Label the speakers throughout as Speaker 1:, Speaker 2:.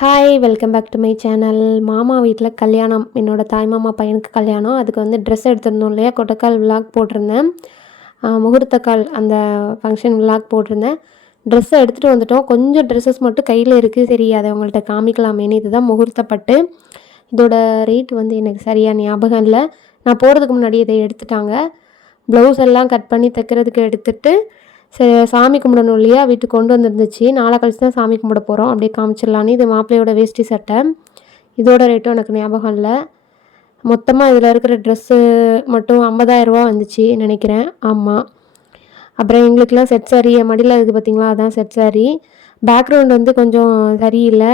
Speaker 1: Hi welcome back to my channel மாமா வீட்டில் கல்யாணம். என்னோட தாய் மாமா பையனுக்கு கல்யாணம். அதுக்கு வந்து ட்ரெஸ் எடுத்திருந்தோம் இல்லையா? கொட்டக்கால் விளாக் போட்டிருந்தேன். முகூர்த்த கால் அந்த ஃபங்க்ஷன் விளாக் போட்டிருந்தேன். ட்ரெஸ்ஸை எடுத்துகிட்டு வந்துட்டோம். கொஞ்சம் ட்ரெஸ்ஸஸ் மட்டும் கையில் இருக்குது சரி அதை உங்கள்கிட்ட காமிக்கலாமேன்னு இதுதான் முகூர்த்தப்பட்டு. இதோட ரேட் வந்து எனக்கு சரியாக ஞாபகம் இல்லை. நான் போகிறதுக்கு முன்னாடி இதை எடுத்துட்டாங்க. ப்ளவுஸ் எல்லாம் கட் பண்ணி தைக்கிறதுக்கு எடுத்துகிட்டு சரி சாமி கும்பிடணும் இல்லையா? வீட்டுக்கு கொண்டு வந்துருந்துச்சு. நாளை கழிச்சு தான் சாமி கும்பிட போகிறோம் அப்படியே காமிச்சிடலான்னு. இது மாப்பிள்ளையோட வேஷ்டி சட்டை. இதோட ரேட்டும் எனக்கு ஞாபகம் இல்லை. மொத்தமாக இதில் இருக்கிற ட்ரெஸ்ஸு மட்டும் ஐம்பதாயிரரூபா வந்துச்சு நினைக்கிறேன். ஆமாம் அப்புறம் எங்களுக்கெலாம் செட் சாரி என் மடியில் இருக்குது பார்த்தீங்களா அதான் செட் சாரி பேக்ரவுண்ட் வந்து கொஞ்சம் சரியில்லை.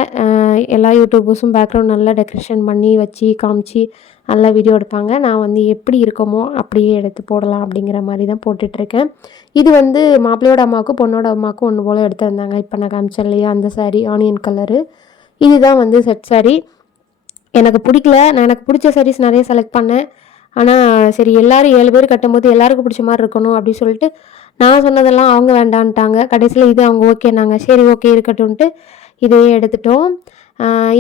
Speaker 1: எல்லா யூடியூபர்ஸும் பேக்ரவுண்ட் நல்லா டெக்கரேஷன் பண்ணி வச்சு காமிச்சு நல்லா வீடியோ எடுப்பாங்க. நான் வந்து எப்படி இருக்கோமோ அப்படியே எடுத்து போடலாம் அப்படிங்கிற மாதிரி தான் போட்டுட்ருக்கேன். இது வந்து மாப்பிள்ளையோட அம்மாவுக்கும் பொண்ணோட அம்மாவுக்கும் ஒன்று போல் எடுத்திருந்தாங்க. இப்போ நான் காமிச்சேன் இல்லையா? அந்த saree ஆனியன் கலரு இதுதான் வந்து செட் saree. எனக்கு பிடிக்கல. நான் எனக்கு பிடிச்ச சாரீஸ் நிறைய செலக்ட் பண்ணேன். ஆனால் சரி எல்லாரும் ஏழு பேர் கட்டும்போது எல்லாருக்கும் பிடிச்ச மாதிரி இருக்கணும் அப்படின்னு சொல்லிட்டு நான் சொன்னதெல்லாம் அவங்க வேண்டான்ட்டாங்க. கடைசியில் இது அவங்க ஓகேனாங்க சரி ஓகே இருக்கட்டும்ன்ட்டு இதையே எடுத்துட்டோம்.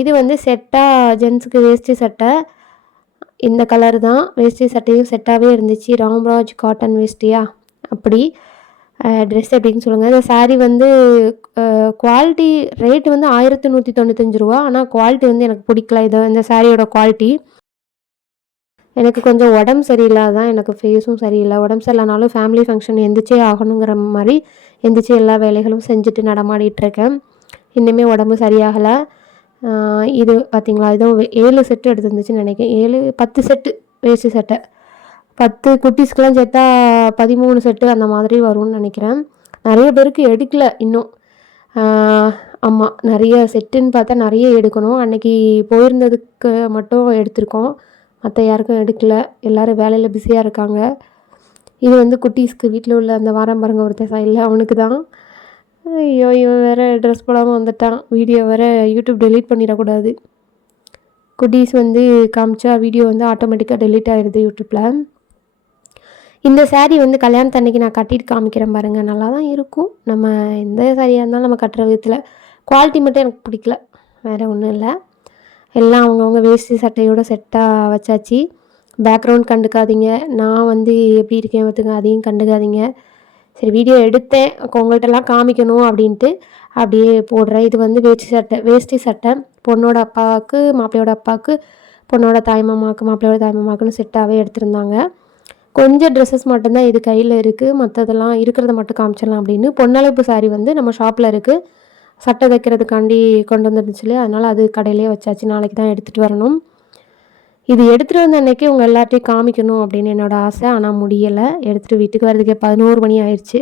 Speaker 1: இது வந்து செட்டாக ஜென்ஸுக்கு வேஸ்ட்டு சட்டை இந்த கலர் தான் வேஷ்டி சட்டையும் செட்டாகவே இருந்துச்சு. ராம்ராஜ் காட்டன் வேஷ்டியா? அப்படி. ட்ரெஸ் எப்படின்னு சொல்லுங்கள் இந்த சாரீ வந்து குவாலிட்டி ரேட் வந்து ஆயிரத்தி நூற்றி தொண்ணூத்தஞ்சு ரூபா. ஆனால் குவாலிட்டி வந்து எனக்கு பிடிக்கல. இது இந்த சாரியோட குவாலிட்டி எனக்கு கொஞ்சம் உடம்பு சரியில்லாதான் எனக்கு ஃபேஸும் சரியில்லை. உடம்பு சரியில்லைனாலும் ஃபேமிலி ஃபங்க்ஷன் எந்திரிச்சே ஆகணுங்கிற மாதிரி எந்திரிச்சு எல்லா வேலைகளும் செஞ்சுட்டு நடமாடிட்டு இருக்கேன். இன்னுமே உடம்பு சரியாகலை. இது பார்த்தீங்களா இதோ ஏழு செட்டு எடுத்துருந்துச்சுன்னு நினைக்கிறேன். ஏழு பத்து செட்டு வேஷ்டி சட்டை பத்து குட்டீஸ்க்கெலாம் சேர்த்தா பதிமூணு செட்டு அந்த மாதிரி வரும்னு நினைக்கிறேன். நிறைய பேருக்கு எடுக்கல இன்னும். ஆமாம் நிறைய செட்டுன்னு பார்த்தா நிறைய எடுக்கணும். அன்னைக்கு போயிருந்ததுக்கு மட்டும் எடுத்திருக்கோம். மற்ற யாருக்கும் எடுக்கல. எல்லோரும் வேலையில் பிஸியாக இருக்காங்க. இது வந்து குட்டீஸ்க்கு வீட்டில் உள்ள அந்த வாரம் பாருங்க ஒருத்தன் சைடில் அவனுக்கு தான் ஐயோ இவன் வேறு ட்ரெஸ் போடாமல் வந்துட்டான். வீடியோ வேறு யூடியூப் டெலீட் பண்ணிடக்கூடாது. குட்டீஸ் வந்து காமிச்சா வீடியோ வந்து ஆட்டோமேட்டிக்காக டெலீட் ஆகிடுது யூடியூப்பில் இந்த சேரீ வந்து கல்யாணத்து அன்னைக்கு நான் கட்டிட்டு காமிக்கிறேன் பாருங்கள் நல்லா தான் இருக்கும். நம்ம எந்த சாரியாக இருந்தாலும் நம்ம கட்டுற விதத்தில். குவாலிட்டி மட்டும் எனக்கு பிடிக்கல. வேறு ஒன்றும் இல்லை. எல்லாம் அவங்கவுங்க வேஷ்டி சட்டையோடு செட்டாக வச்சாச்சு. பேக்ரவுண்ட் கண்டுக்காதீங்க. நான் வந்து எப்படி இருக்கேன் பார்த்துங்க அதையும் கண்டுக்காதீங்க. சரி வீடியோ எடுத்தேன். உங்கள்கிட்டலாம் காமிக்கணும் அப்படின்ட்டு அப்படியே போடுறேன். இது வந்து வேஷ்டி சட்டை வேஷ்டி சட்டை. பொண்ணோட அப்பாவுக்கு மாப்பிள்ளையோட அப்பாவுக்கு பொண்ணோட தாய்மாமாவுக்கு மாப்பிள்ளையோட தாய்மாமாவுக்குன்னு செட்டாகவே எடுத்திருந்தாங்க. கொஞ்சம் ட்ரெஸ்ஸஸ் மட்டும்தான் இது கையில் இருக்குது மற்றதெல்லாம் இருக்கிறத மட்டும் காமிச்சிடலாம் அப்படின்னு. பொன்னழைப்பு சாரி வந்து நம்ம ஷாப்பில் இருக்குது சட்டை தைக்கிறதுக்காண்டி கொண்டு வந்துருந்துச்சு அதனால் அது கடையிலே வச்சாச்சு. நாளைக்கு தான் எடுத்துகிட்டு வரணும். இது எடுத்துகிட்டு வந்த அன்னைக்கு உங்கள் எல்லார்ட்டையும் காமிக்கணும் அப்படின்னு என்னோடய ஆசை. ஆனால் முடியலை. எடுத்துகிட்டு வீட்டுக்கு வரதுக்கே பதினோரு மணி ஆயிடுச்சு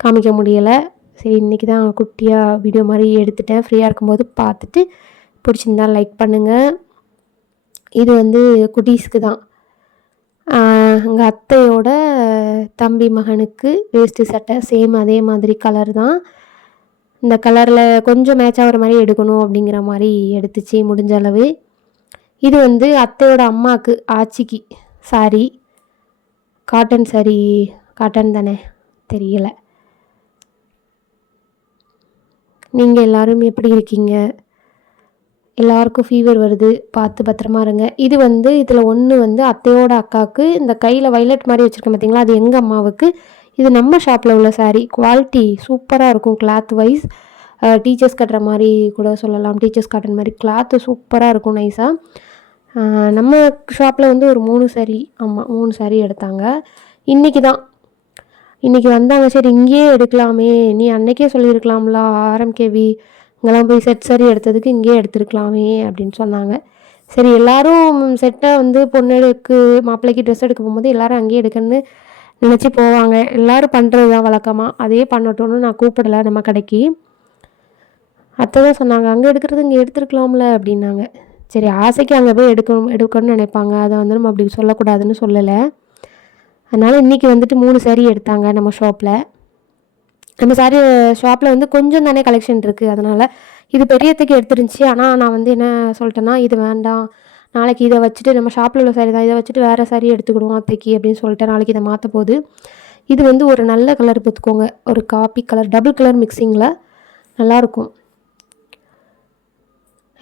Speaker 1: காமிக்க முடியலை. சரி இன்றைக்கி தான் குட்டியாக வீடியோ மாதிரி எடுத்துட்டேன். ஃப்ரீயாக இருக்கும்போது பார்த்துட்டு பிடிச்சிருந்தா லைக் பண்ணுங்கள் இது வந்து குட்டீஸ்க்கு தான். எங்கள் அத்தையோட தம்பி மகனுக்கு வேஸ்ட்டு சட்டை சேம் அதே மாதிரி கலர் தான். இந்த கலரில் கொஞ்சம் மேட்ச் ஆகிற மாதிரி எடுக்கணும் அப்படிங்கிற மாதிரி எடுத்துச்சு முடிஞ்ச அளவு. இது வந்து அத்தையோட அம்மாவுக்கு ஆச்சிக்கு. சாரி காட்டன் சாரி காட்டன் தானே? தெரியல. நீங்கள் எல்லாரும் எப்படி இருக்கீங்க? எல்லாருக்கும் ஃபீவர் வருது. பார்த்து பத்திரமா இருங்க. இது வந்து இதில் ஒன்று வந்து அத்தையோட அக்காவுக்கு இந்த கையில் வைலட் மாதிரி வச்சுருக்கேன் பார்த்தீங்களா அது எங்கள் அம்மாவுக்கு. இது நம்ம ஷாப்பில் உள்ள சாரீ குவாலிட்டி சூப்பராக இருக்கும் கிளாத் வைஸ் டீச்சர்ஸ் கட்டுற மாதிரி கூட சொல்லலாம். டீச்சர்ஸ் காட்டன் மாதிரி கிளாத்து சூப்பராக இருக்கும் நைஸாக நம்ம ஷாப்பில் வந்து ஒரு மூணு saree ஆமாம் மூணு saree எடுத்தாங்க. இன்றைக்கி தான். இன்றைக்கி வந்தாங்க. சரி இங்கேயே எடுக்கலாமே. நீ அன்னைக்கே சொல்லியிருக்கலாம்ல ஆர்எம்கேவி இங்கெல்லாம் போய் செட் சரி எடுத்ததுக்கு இங்கேயே எடுத்துருக்கலாமே அப்படின்னு சொன்னாங்க. சரி எல்லாரும் செட்டை வந்து பொண்ணுக்கு மாப்பிள்ளைக்கு ட்ரெஸ் எடுக்க போகும்போது எல்லாரும் அங்கேயே எடுக்கணும்னு நினச்சி போவாங்க. எல்லோரும் பண்ணுறது தான் வழக்கமாக அதே பண்ணட்டும்னு நான் கூப்பிடல நம்ம கடைக்கு. அத்தை தான் சொன்னாங்க அங்கே எடுக்கிறது இங்கே எடுத்துருக்கலாம்ல அப்படின்னாங்க. சரி ஆசைக்கு அங்கே போய் எடுக்கணும் எடுக்கணும்னு நினைப்பாங்க. அதை வந்து நம்ம அப்படி சொல்லக்கூடாதுன்னு சொல்லலை. அதனால் இன்றைக்கி வந்துட்டு மூணு சாரீ எடுத்தாங்க நம்ம ஷாப்பில் நம்ம சாரி ஷாப்பில் வந்து கொஞ்சம் தானே கலெக்ஷன் இருக்குது அதனால் இது பெரியத்துக்கு எடுத்துருந்துச்சி. ஆனால் நான் வந்து என்ன சொல்லிட்டேன்னா இது வேண்டாம். நாளைக்கு இதை வச்சுட்டு நம்ம ஷாப்பில் உள்ள சாரி தான். இதை வச்சுட்டு வேறு சாரி எடுத்துக்கிடுவோம் அத்தைக்கு அப்படின்னு சொல்லிட்டு நாளைக்கு இதை மாற்ற போது இது வந்து ஒரு நல்ல கலர் பார்த்துக்கோங்க ஒரு காப்பி கலர் டபுள் கலர் மிக்சிங்கில் நல்லாயிருக்கும்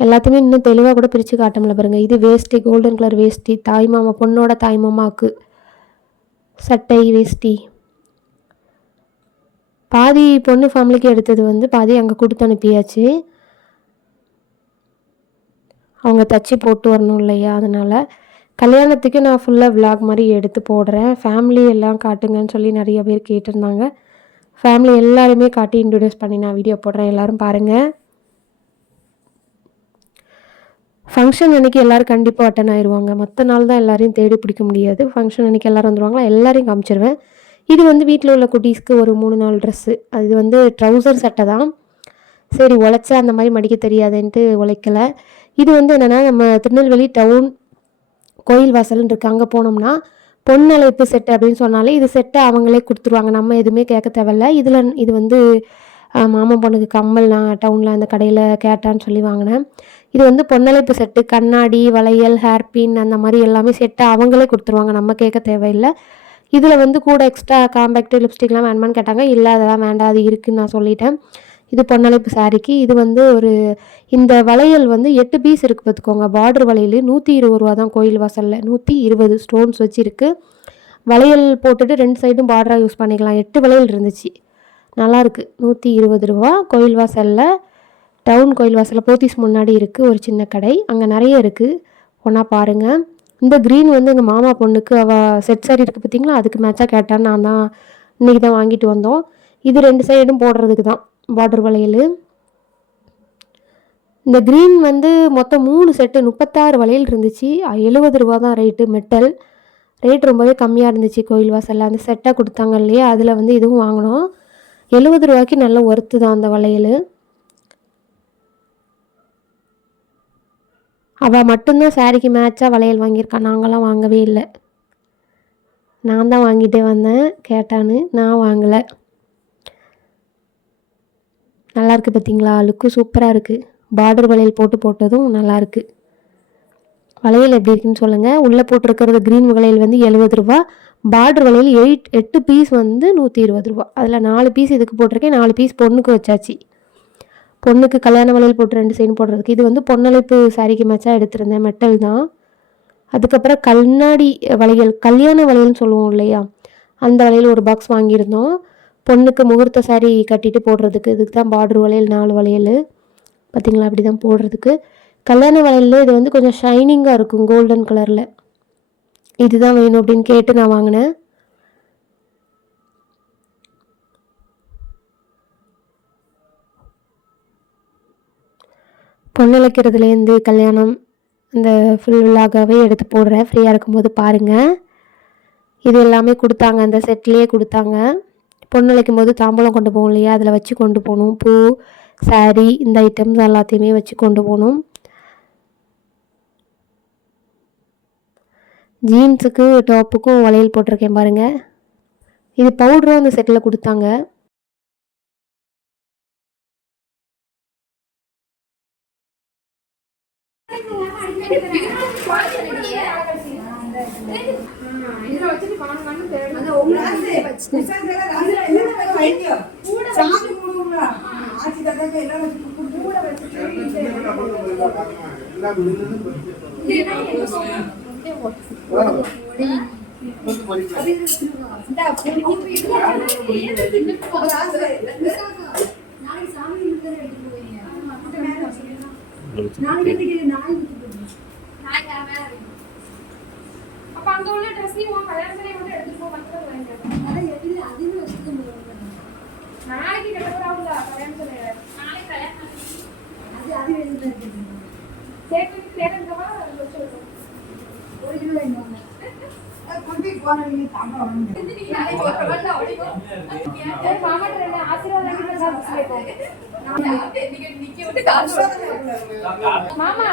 Speaker 1: எல்லாத்தையுமே இன்னும் தெளிவாக கூட பிரித்து காட்டமில்ல பாருங்கள் இது வேஷ்டி கோல்டன் கலர் வேஷ்டி தாய்மாமா பொண்ணோட தாய்மாமாவுக்கு சட்டை வேஷ்டி. பாதி பொண்ணு ஃபேமிலிக்கு எடுத்தது வந்து பாதி அங்கே கொடுத்து அனுப்பியாச்சு. அவங்க தச்சு போட்டு வரணும் இல்லையா? அதனால் கல்யாணத்துக்கு நான் ஃபுல்லாக விலாக் மாதிரி எடுத்து போடுறேன். ஃபேமிலி எல்லாம் காட்டுங்கன்னு சொல்லி நிறைய பேர் கேட்டிருந்தாங்க. ஃபேமிலி எல்லாருமே காட்டி இன்ட்ரடியூஸ் பண்ணி நான் வீடியோ போடுறேன். எல்லோரும் பாருங்கள் ஃபங்க்ஷன் அன்றைக்கி எல்லோரும் கண்டிப்பாக அட்டன் ஆயிடுவாங்க மற்ற நாள் தான் எல்லாரையும் தேடி பிடிக்க முடியாது. ஃபங்க்ஷன் அன்றைக்கி எல்லோரும் வந்துடுவாங்களா எல்லாரையும் காமிச்சிருவேன். இது வந்து வீட்டில் உள்ள குட்டீஸ்க்கு ஒரு மூணு நாலு ட்ரெஸ்ஸு அது வந்து ட்ரௌசர் சட்டை தான். சரி உழைச்சா அந்த மாதிரி மடிக்க தெரியாதுன்ட்டு உழைக்கலை. இது வந்து என்னென்னா நம்ம திருநெல்வேலி டவுன் கோயில் வாசல்னு இருக்குது அங்கே போனோம்னா பொன்னழைப்பு செட்டு அப்படின்னு சொன்னாலே இது செட்டை அவங்களே கொடுத்துருவாங்க. நம்ம எதுவுமே கேட்க தேவையில்ல. இதில் இது வந்து மாமா பொண்ணுக்கு கம்மல் நான் டவுனில் அந்த கடையில் கேட்டான்னு சொல்லி வாங்கினேன். இது வந்து பொன்னழைப்பு செட்டு கண்ணாடி வளையல் ஹேர்பின் அந்த மாதிரி எல்லாமே செட்டு அவங்களே கொடுத்துருவாங்க. நம்ம கேட்க தேவையில்லை. இதில் வந்து கூட எக்ஸ்ட்ரா காம்பேக்ட் லிப்ஸ்டிக்லாம் வேணுமான்னு கேட்டாங்க. இல்லை அதெல்லாம் வேண்டாம் அது இருக்குன்னு நான் சொல்லிட்டேன். இது பொன்னழைப்பு சாரிக்கு. இது வந்து ஒரு இந்த வளையல் வந்து எட்டு பீஸ் இருக்குது பார்த்துக்கோங்க. பார்டர் வளையல் நூற்றி இருபது ரூபா தான் கோயில் வாசலில். நூற்றி இருபது ஸ்டோன்ஸ் வச்சுருக்கு. வளையல் போட்டுட்டு ரெண்டு சைடும் பார்டராக யூஸ் பண்ணிக்கலாம். எட்டு வளையல் இருந்துச்சு. நல்லாயிருக்கு நூற்றி இருபது ரூபா. கோயில் வாசலில் டவுன் கோயில் வாசலில் போத்தீஸ் முன்னாடி இருக்குது ஒரு சின்ன கடை. அங்கே நிறைய இருக்குது ஒன்றா பாருங்கள் இந்த க்ரீன் வந்து எங்கள் மாமா பொண்ணுக்கு அவள் செட் சாரி இருக்குது பார்த்தீங்களா அதுக்கு மேட்சாக கேட்டான்னு நான் தான் இன்றைக்கி தான் வாங்கிட்டு வந்தோம். இது ரெண்டு சைடும் போடுறதுக்கு தான். பார்டர் வளையல். இந்த க்ரீன் வந்து மொத்தம் மூணு செட்டு முப்பத்தாறு வளையல் இருந்துச்சு. எழுபது ரூபா தான் ரேட்டு மெட்டல் ரேட் ரொம்பவே கம்மியாக இருந்துச்சு கோயில் வாசலில். அந்த செட்டாக கொடுத்தாங்க இல்லையா அதில் வந்து இதுவும் வாங்கினோம். எழுபது ரூபாய்க்கு நல்ல ஒர்த்து தான் அந்த வளையல். அவள் மட்டும்தான் சாரிக்கு மேட்சாக வளையல் வாங்கியிருக்கான் நாங்களாம் வாங்கவே இல்லை. நான் தான் வாங்கிட்டே வந்தேன். கேட்டான்னு நான் வாங்கலை. நல்லாயிருக்கு பார்த்தீங்களா லுக்கு சூப்பராக இருக்குது பார்டர் வளையல் போட்டு போட்டதும் நல்லாயிருக்கு வளையல் எப்படி இருக்குன்னு சொல்லுங்கள் உள்ளே போட்டிருக்கிறது க்ரீன் வளையல் வந்து எழுபது ரூபா. பார்டர் வளையல் எயிட் எட்டு பீஸ் வந்து நூற்றி இருபது ரூபா. அதில் நாலு பீஸ் இதுக்கு போட்டிருக்கேன். நாலு பீஸ் பொண்ணுக்கு வச்சாச்சு. பொண்ணுக்கு கல்யாண வளையல் போட்டு ரெண்டு சைன் போடுறதுக்கு. இது வந்து பொன்னழைப்பு சாரிக்கு மேட்சாக எடுத்திருந்தேன். மெட்டல் தான். அதுக்கப்புறம் கண்ணாடி வளையல் கல்யாண வளையல்னு சொல்லுவோம் இல்லையா? அந்த வளையல் ஒரு பாக்ஸ் வாங்கியிருந்தோம். பொண்ணுக்கு முகூர்த்த சாரி கட்டிட்டு போடுறதுக்கு. இதுக்கு தான் பார்டர் வளையல் நாலு வளையல். பார்த்திங்களா அப்படி தான் போடுறதுக்கு. கல்யாண வளையலில் இது வந்து கொஞ்சம் ஷைனிங்காக இருக்கும் கோல்டன் கலரில் இதுதான் வேணும் அப்படின்னு கேட்டு நான் வாங்கினேன். பொண்ணழைக்கிறதுலேருந்து கல்யாணம் இந்த ஃபுல் விலாகாகவே எடுத்து போடுறேன். ஃப்ரீயாக இருக்கும்போது பாருங்கள் இது எல்லாமே கொடுத்தாங்க. அந்த செட்லேயே கொடுத்தாங்க. பொண்ணழைக்கும் போது தாம்பூலம் கொண்டு போகும் இல்லையா? அதில் வச்சு கொண்டு போகணும். பூ சாரீ இந்த ஐட்டம்ஸ் எல்லாத்தையுமே வச்சு கொண்டு போகணும். ஜீன்ஸுக்கு டாப்புக்கும் வளையல் போட்டிருக்கேன் பாருங்கள் இது பவுடரும் அந்த செட்டில் கொடுத்தாங்க.
Speaker 2: அப்ப அங்க உள்ள ட்ரெஸ்ஸையும் உன் கல்யாணம் வந்து எடுத்துட்டு போ மக்கள் வாங்கிக்கிறேன் நாளைக்கு கிளம்புறாவுல கல்யாணத்துல நாளைக்கு கல்யாணம் சேர்த்து சேர்ந்துக்கவா வச்சு வைக்கணும் ஏய், மாமாட்ட ரெண்டு ஆசீர்வாதம் வாங்கிட்டு தான் bus போயிட்டோம். மாமா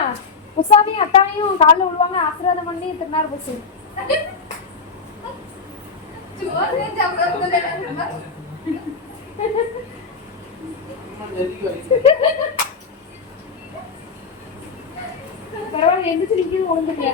Speaker 2: உஷாவையும் அத்தாவையும் காலில் விழுவாங்க ஆசீர்வாதம் பண்ணி திருநாள் போச்சு. பரவாயில்ல எந்திரிச்சு நீங்க விழுந்துட்டீங்க